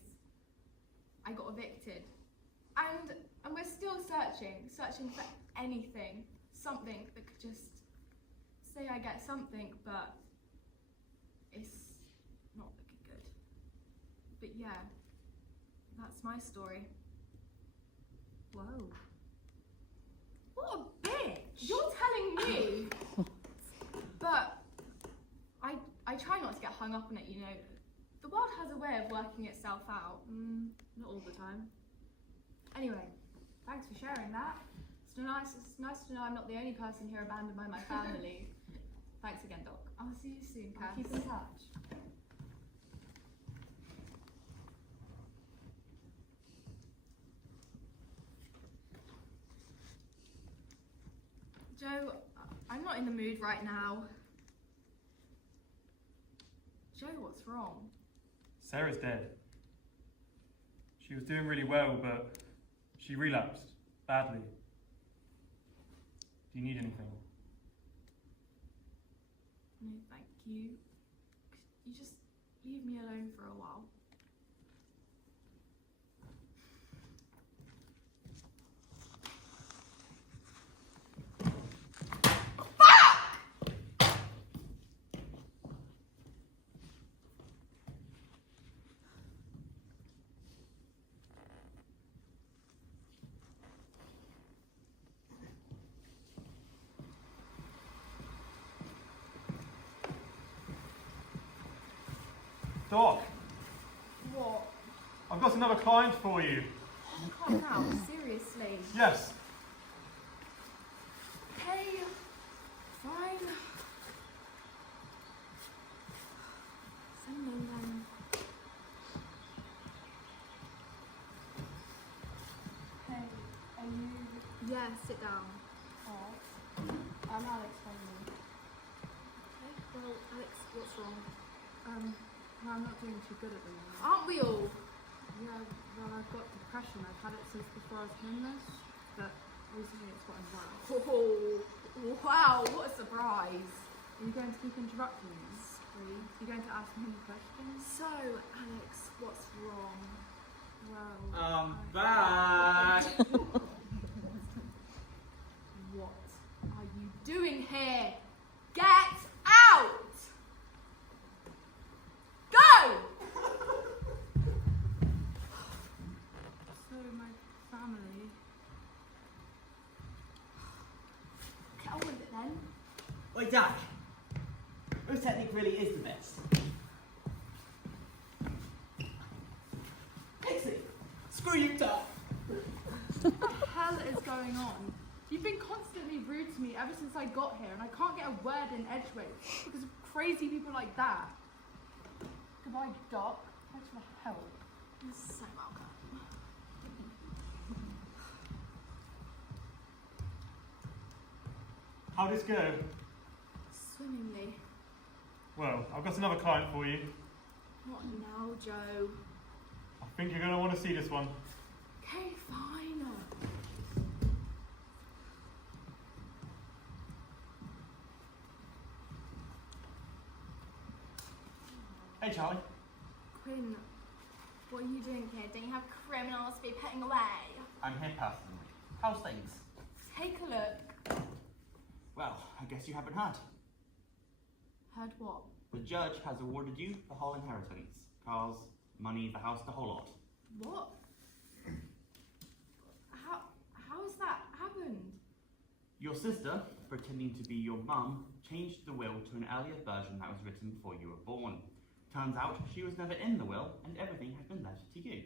I got evicted. And we're still searching for anything, something that could just say I get something, but it's not looking good. But yeah, that's my story. Whoa. What a bitch! You're telling me! But I try not to get hung up on it, you know. The world has a way of working itself out. Not all the time. Anyway, thanks for sharing that. It's nice to know I'm not the only person here abandoned by my family. Thanks again, Doc. I'll see you soon, Cass. Keep in touch. Joe, I'm not in the mood right now. Joe, what's wrong? Sarah's dead. She was doing really well, but she relapsed badly. Do you need anything? No, thank you. Could you just leave me alone for a while? Doc, What? I've got another client for you. Calm down, seriously. Yes. Hey, fine. Send them then. Hey, are you... Yeah, sit down. Oh, I'm Alex from Okay, well, Alex, what's wrong? Well, I'm not doing too good at the moment. Aren't we all? Yeah, well, I've got depression. I've had it since before I was homeless, but recently it's gotten worse. Oh, wow, what a surprise. Are you going to keep interrupting me? Are you going to ask me any questions? So, Alex, what's wrong? Well, I'm back. What are you doing here? Get out! Go! So my family... Get on with it then. Wait, Dak. Rose Technique really is the best. Pixie! Screw you, Dak! What the hell is going on? You've been constantly rude to me ever since I got here, and I can't get a word in edgeways because of crazy people like that. Goodbye, Doc. Thanks for the help. You're so welcome. How'd this go? Swimmingly. Well, I've got another client for you. Not now, Joe. I think you're going to want to see this one. Okay, fine. Hey, Charlie. Quinn, what are you doing here? Don't you have criminals to be putting away? I'm here personally. How's things? Take a look. Well, I guess you haven't heard. Heard what? The judge has awarded you the whole inheritance. Cars, money, the house, the whole lot. What? How has that happened? Your sister, pretending to be your mum, changed the will to an earlier version that was written before you were born. Turns out she was never in the will and everything had been left to you.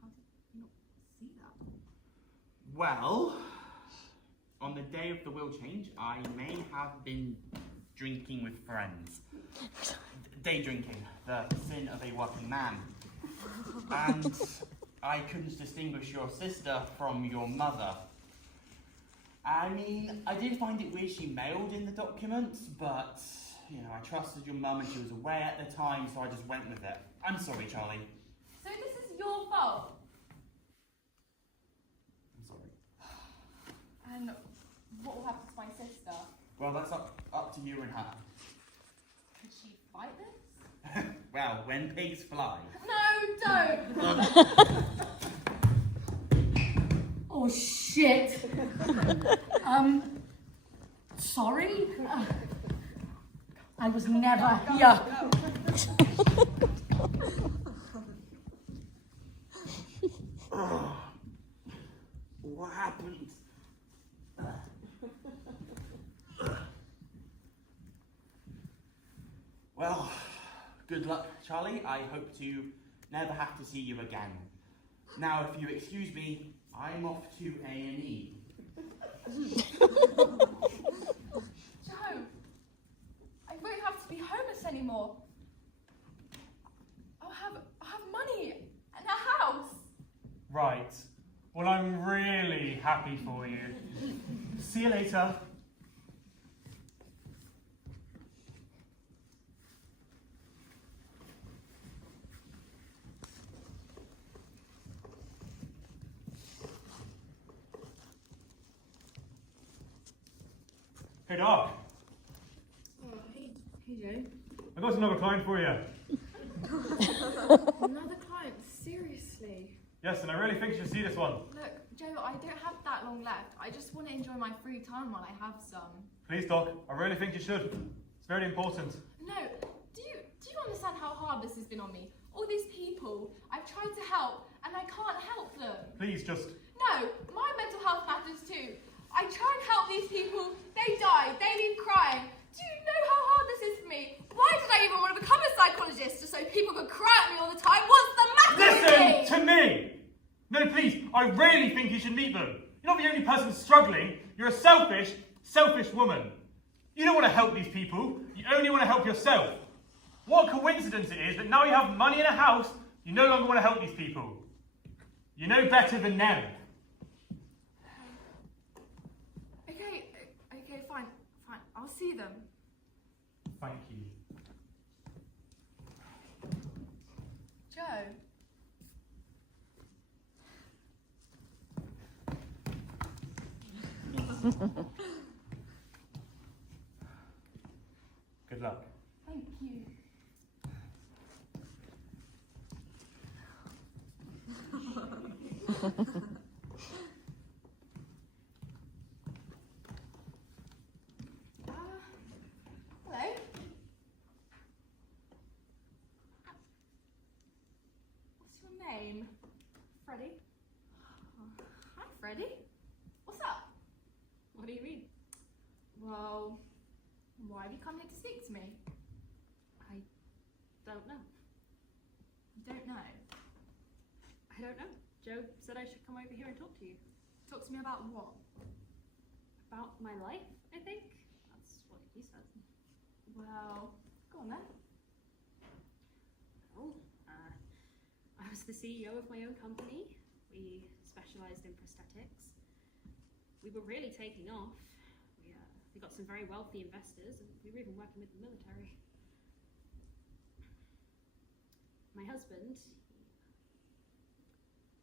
How did you not see that? Well, on the day of the will change, I may have been drinking with friends. Day drinking, the sin of a working man. And I couldn't distinguish your sister from your mother. I mean, I did find it weird she mailed in the documents, but, you know, I trusted your mum and she was away at the time, so I just went with it. I'm sorry, Charlie. So this is your fault? I'm sorry. And what will happen to my sister? Well, that's up to you and her. Could she fight this? Well, when pigs fly. No, don't! Oh shit. Sorry? I was never here. What happened? Well, good luck, Charlie. I hope to never have to see you again. Now, if you excuse me, I'm off to A&E. Joe, I won't have to be homeless anymore. I'll have money and a house. Right. Well, I'm really happy for you. See you later. Hey, Doc. Oh, hey Joe. I got another client for you. Another client? Seriously? Yes, and I really think you should see this one. Look, Joe, I don't have that long left. I just want to enjoy my free time while I have some. Please, Doc. I really think you should. It's very important. No, do you understand how hard this has been on me? All these people, I've tried to help, and I can't help them. Please, just... No, my mental health matters too. I try and help these people, they die, they leave crying. Do you know how hard this is for me? Why did I even want to become a psychologist just so people could cry at me all the time? What's the matter with me? Listen to me! No, please, I really think you should meet them. You're not the only person struggling. You're a selfish woman. You don't want to help these people. You only want to help yourself. What a coincidence it is that now you have money and a house, you no longer want to help these people. You know better than them. Okay, fine. I'll see them. Thank you. Joe. Good luck. Thank you. Hello. What's your name? Freddie? Hi, Freddie. What's up? What do you mean? Well, why have you come here to speak to me? I don't know. You don't know. I don't know. Joe said I should come over here and talk to you. Talk to me about what? About my life, I think. That's what he said. Well, go on then. Well, I was the CEO of my own company. We specialised in prosthetics. We were really taking off. We got some very wealthy investors, and we were even working with the military. My husband, he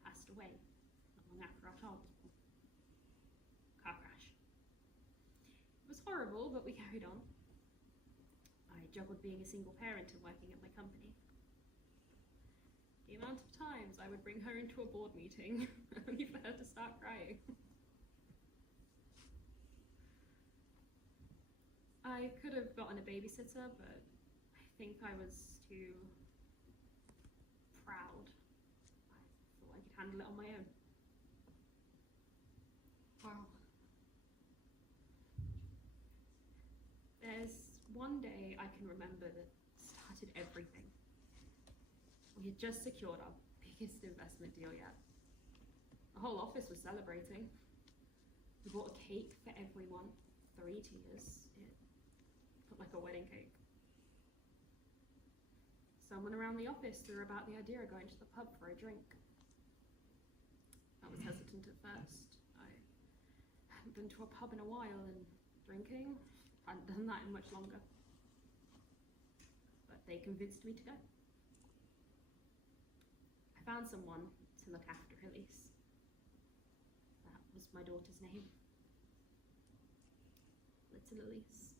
passed away not long after our child was born. Car crash. It was horrible, but we carried on. I juggled being a single parent and working at my company. The amount of times I would bring her into a board meeting only for her to start crying. I could have gotten a babysitter, but I think I was too proud. I thought I could handle it on my own. Wow. There's one day I can remember that started everything. We had just secured our biggest investment deal yet. The whole office was celebrating. We bought a cake for everyone, 3 tiers. It looked like a wedding cake. Someone around the office threw about the idea of going to the pub for a drink. I was hesitant at first. I hadn't been to a pub in a while, and drinking, hadn't done that in much longer. But they convinced me to go. I found someone to look after Elise. That was my daughter's name. Little Elise.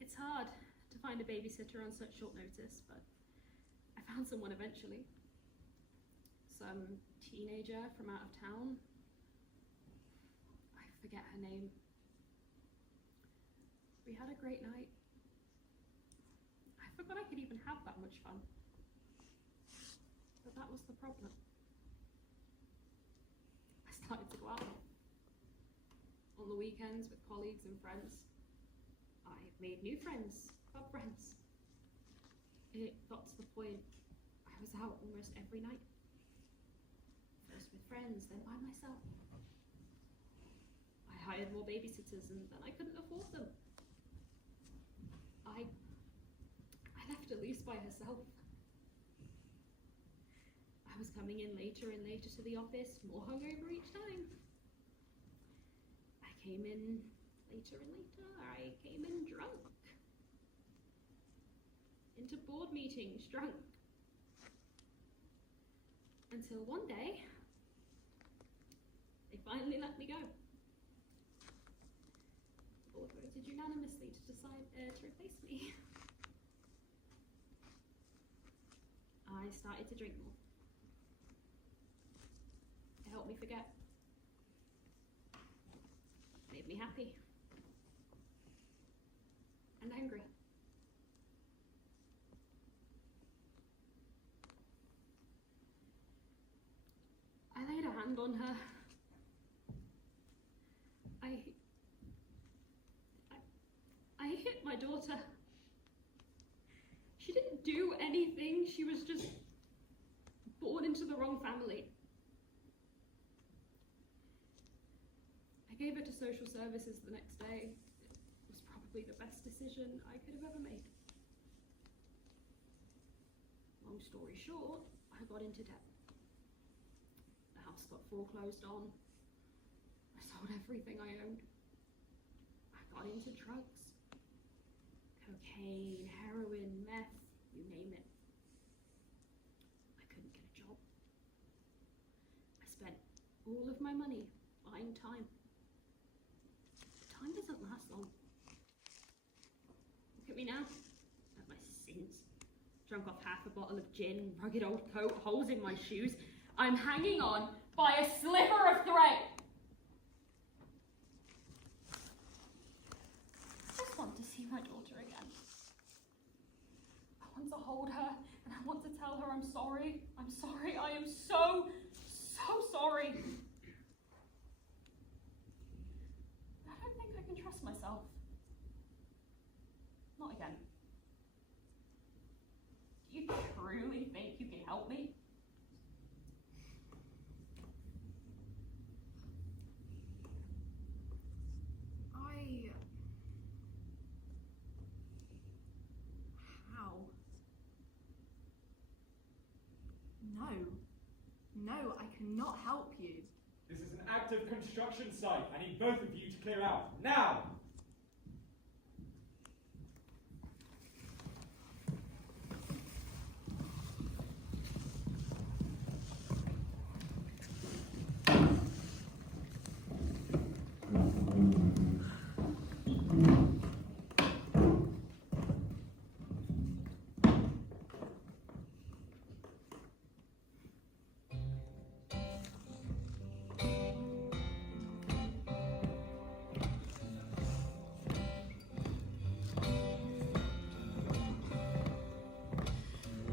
It's hard to find a babysitter on such short notice, but I found someone eventually. Some teenager from out of town. I forget her name. We had a great night. I forgot I could even have that much fun. But that was the problem. I started to go out on the weekends with colleagues and friends. I made new friends, club friends. It got to the point I was out almost every night. First with friends, then by myself. I hired more babysitters and then I couldn't afford them. I left Elise by herself. coming in later and later to the office, more hungover each time. I came in later and later. I came in drunk. Into board meetings drunk. Until one day, they finally let me go. The board voted unanimously to decide to replace me. I started to drink more. It helped me forget. Made me happy. And angry. I laid a hand on her. I hit my daughter. She didn't do anything. She was just born into the wrong family. I gave her to social services the next day. It was probably the best decision I could have ever made. Long story short, I got into debt. The house got foreclosed on. I sold everything I owned. I got into drugs. Cocaine, heroin, meth, you name it. I couldn't get a job. I spent all of my money buying time. Time doesn't last long. Look at me now, at my sins. Drunk off half a bottle of gin, rugged old coat, holes in my shoes. I'm hanging on by a sliver of thread. I just want to see my daughter again. I want to hold her and I want to tell her I'm sorry. I'm sorry. I am so sorry. I don't think I can trust myself. Not again. Do you truly think you can help me? How? No, I cannot help you. This is an active construction site. I need both of you to clear out. Now!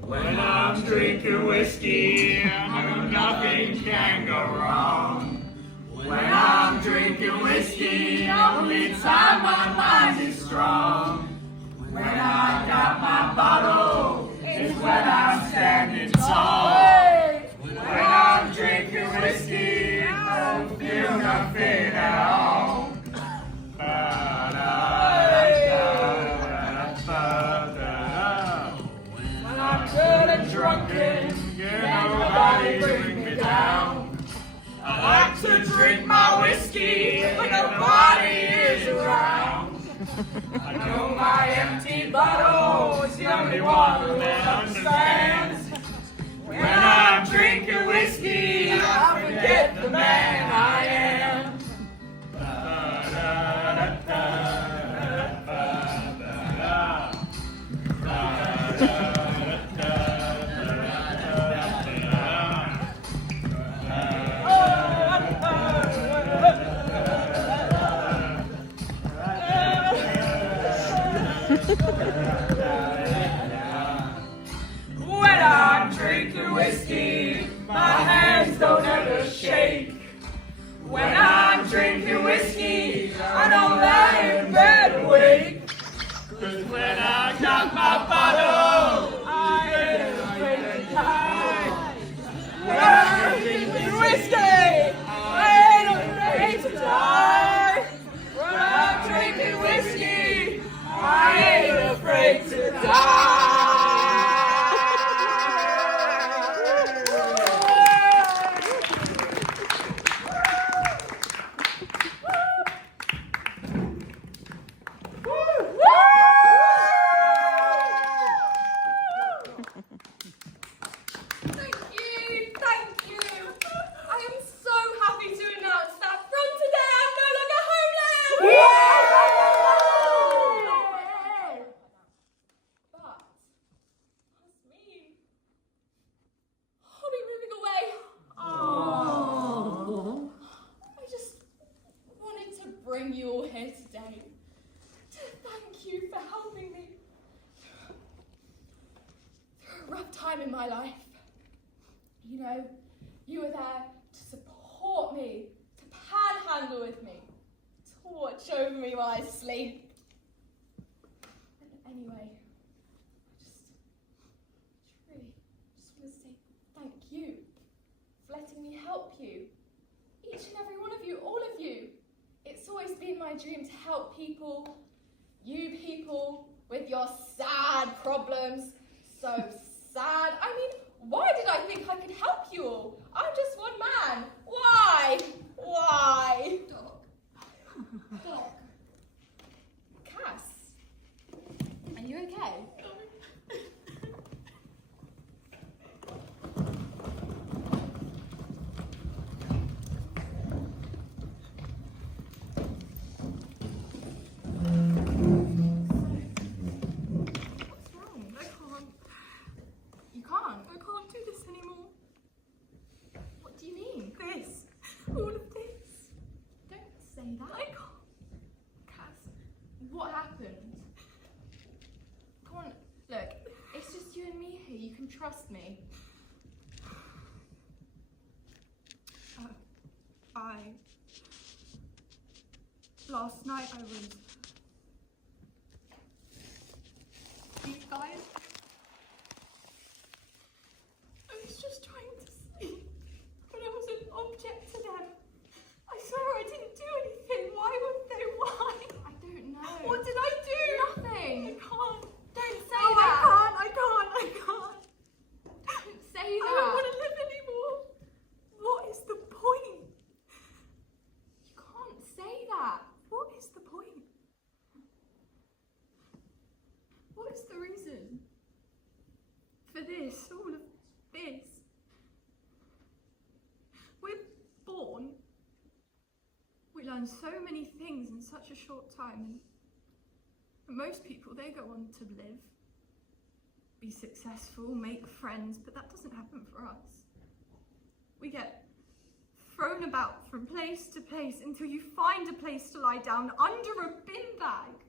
When I'm drinking whiskey, I know nothing can go wrong. When I'm drinking whiskey, only time my mind is strong. When I got my bottle, is when I'm standing tall. When I'm drinking whiskey, I don't feel nothing at all. When I'm good and drunken, can nobody bring me down. I like to drink my whiskey when nobody is around. I know my empty bottle is the only one that understands. When I'm drinking whiskey, I forget the man I am. When in my life. You know, you were there to support me, to panhandle with me, to watch over me while I sleep. And anyway, I really just want to say thank you for letting me help you. Each and every one of you, all of you. It's always been my dream to help people, you people, with your sad problems. So sad. I mean, why did I think I could help you all? I'm just one man. Why? Why? Doc. Doc. Cass. Are you okay? What's wrong? I can't. You can't? I can't do this anymore. What do you mean? This. All of this. Don't say that. I can't. Cass, what happened? Come on, look, it's just you and me here. You can trust me. Last night I was... These guys... I was just trying to sleep, but I was an object to them. I swear I didn't do anything. Why would they? Why? I don't know. What did I do? Nothing. I can't. Don't say No, that. I can't. Don't say I that. don't want to live anymore. What is the point? You can't say that. What is the point? What is the reason for this, all of this? We're born. We learn so many things in such a short time, and most people, they go on to live, be successful, make friends, but that doesn't happen for us. We get thrown about from place to place until you find a place to lie down under a bin bag.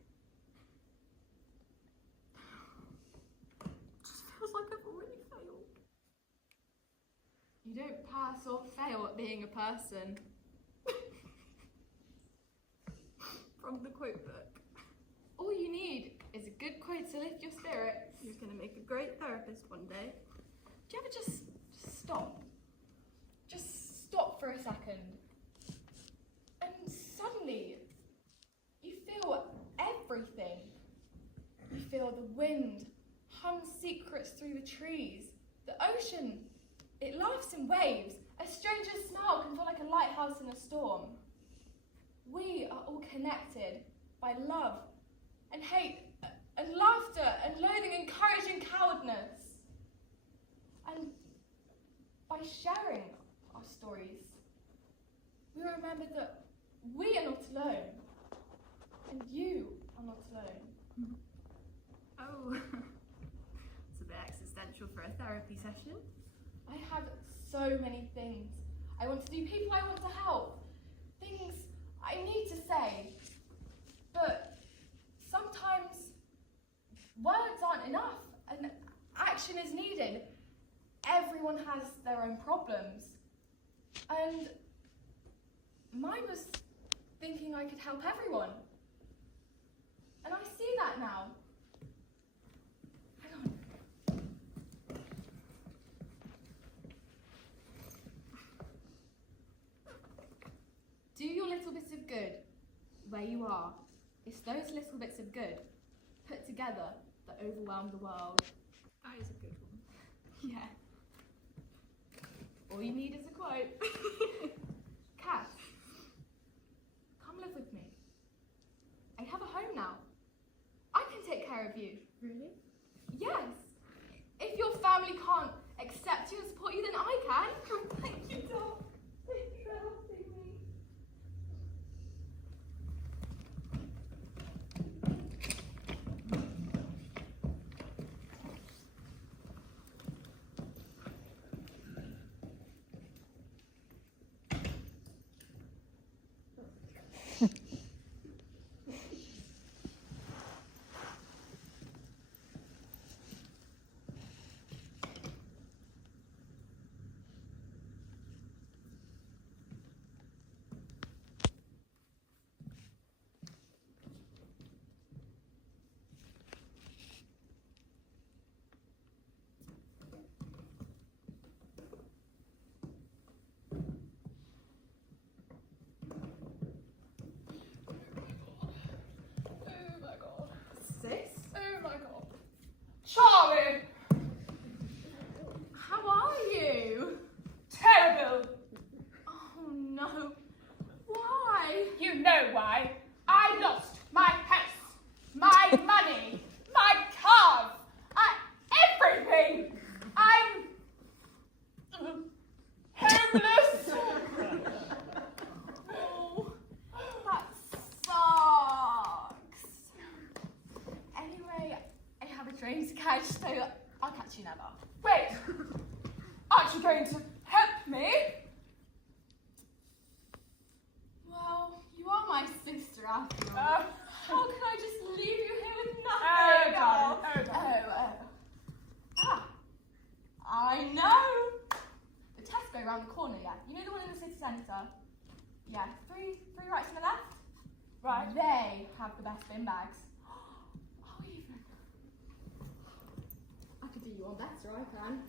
It just feels like I've already failed. You don't pass or fail at being a person. From the quote book. All you need is a good quote to lift your spirits. You're going to make a great therapist one day. Do you ever just stop? Just stop for a second. And suddenly, you feel everything. You feel the wind hum secrets through the trees. The ocean, it laughs in waves. A stranger's smile can feel like a lighthouse in a storm. We are all connected by love and hate and laughter and loathing and courage and cowardness. And by sharing our stories, we remember that we are not alone, and you are not alone. Oh, it's a bit existential for a therapy session. I have so many things I want to do, people I want to help, things I need to say, but sometimes words aren't enough and action is needed. Everyone has their own problems, and mine was thinking I could help everyone, and I see that now. Hang on. Do your little bits of good where you are. It's those little bits of good put together that overwhelm the world. That is a good one. Yeah. All you need is a quote. Cass, come live with me. I have a home now. I can take care of you. Really? Yes. If your family can't accept you and support you, then I can. Thank you, Doc. Thank you for helping me. homeless! Oh, that sucks. Anyway, I have a train to catch, so I'll catch you never. Wait! Aren't you going to help me? Well, you are my sister after all. Uh, How can I just leave you here with Oh, nothing? darling, oh, darling. Ah, I know. The Tesco around the corner, yeah. You know the one in the city centre? Yeah, three rights on the left. Right. They have the best bin bags. Oh, even. I could do you one better, I can.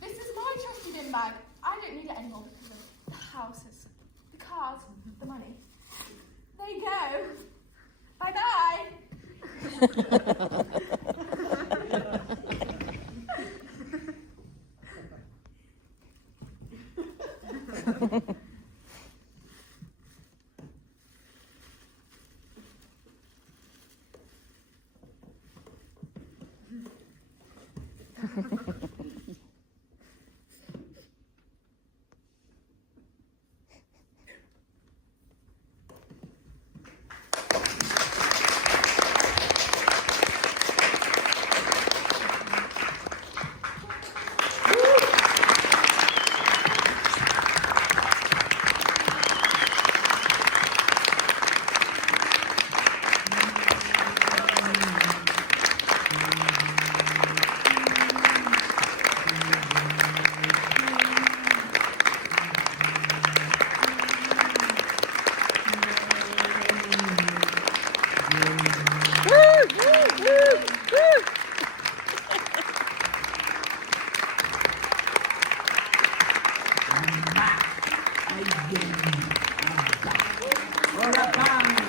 This is my trusty bin bag. I don't need it anymore because of the houses, the cars, the money. There you go. Bye bye. Ora bang!